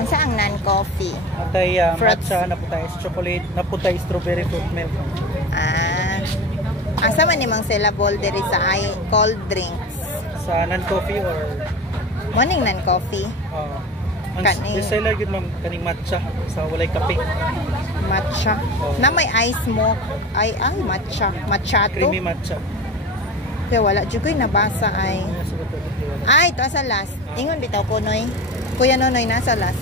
Unsa ang non-coffee? Natay matcha, naputay chocolate, naputay strawberry fruit milk. Asa man nimang sellable diri sa cold drinks? Sa non-coffee or Morning non-coffee. ang bestseller yun ma'am kaning matcha sa walay kape. Matcha. Na may ice mo. Ay matcha. Matcha to. Creamy matcha. Kaya wala jud ko'y nabasa ay. Ay, ito sa last. Ingon bitaw ko noy. Kuya Nonoy nasa last.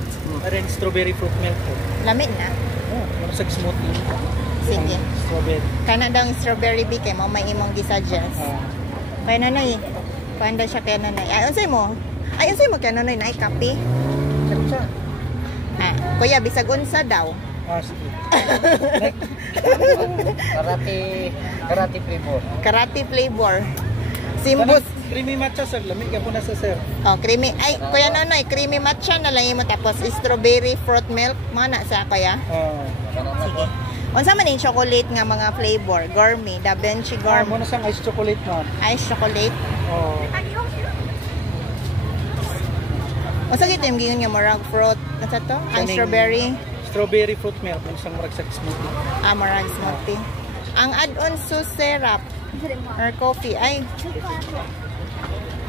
Rin strawberry fruit milk. Lamig na. Marasag smoothie. Sige. Strawberry. Kana daw strawberry big kay mo may imong gisuggest. Kaya Nonoy. Paanda siya kay Nonoy. Ay, unsay mo? Ay, unsay mo kay Nonoy na kape? Matcha. Kuya bisag unsa daw? Sige. Karate flavor. Karate flavor. Simbot. Creamy matcha sir, lamig ka po na sa sir. Creamy. Ay, Kuya Nonoy, creamy matcha na lang mo tapos strawberry fruit milk. Mana sa kaya? Sige. Unsa man yung chocolate nga mga flavor? Gourmet, Da Vinci Gourmet. Muna sang ice chocolate ma'am. Ice chocolate? Unsa gito yung gingon nga murag fruit? Ano to? Ang strawberry? Strawberry fruit milk, isang maragsak smoothie. Marag smoothie. Ang add-on so syrup or coffee ay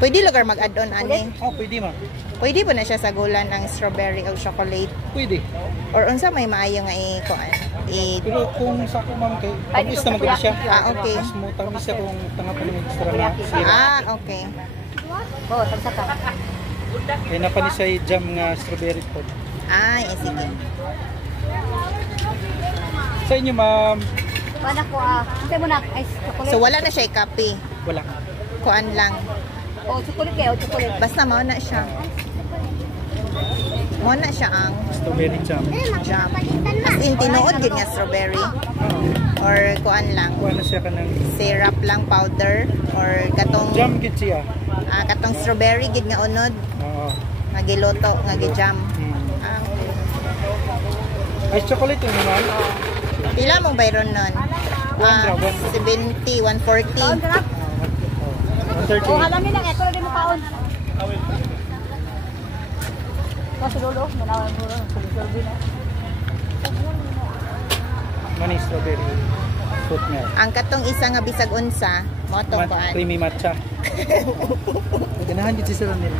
pwede lugar mag-add-on ani. Pwede ma'am. Pwede po na siya sa gulan ang strawberry o chocolate. Pwede. Or unsa may maayo nga Pero kung sa ako ma'am kay tamis na maganda siya. Okay. Mas mo tamis siya kung tanga pa ng extra na syrup. Okay. Tagsa ka. Kaya napanisay jam nga strawberry fruit. Sige. Sa inyo ma'am. Wala ko kasi mo na ice chocolate. So wala na siya kape. Wala. Kuan lang. Chocolate kayo, chocolate. Basta mao na siya. Mao na siya ang Strawberry jam. jam. As in tinuod gid nga strawberry. Or kuan lang. Kuha na siya ka ng Syrup lang powder or katong jam gid siya. Katong strawberry gid nga unod. Nga giluto nga gi-jam. Ice chocolate yun ma'am. Pila mong bayron nun? 70, 140. 130. Halamin lang ito rin mo kaon. Sulo, manawan mo ron. Mani strawberry fruit milk. Ang katong isa nga bisag unsa, mo to kuan. Creamy matcha. Ganahan gid siya nila.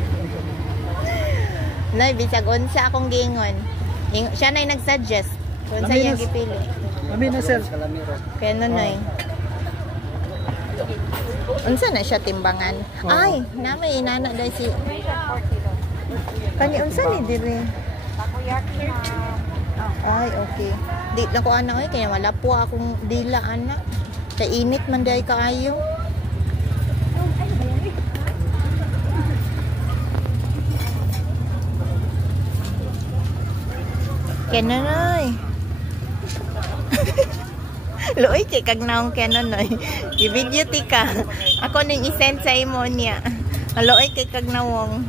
Nay bisag unsa akong gingon. Siya nay nag-suggest kung sa iyang gipili. Amin na sir. Kaya Nonoy. Unsa na siya timbangan? Ay, namay inana dai si Kani unsa ni diri? Ay, okay. Di na ko ana kaya wala po akong dila ana. Kay init man day kaayo. Kenonoy. Loy kay kag naong Kenonoy. I-video ti ka. Ako ning i-send sa imo niya. Loy kay kag nawong.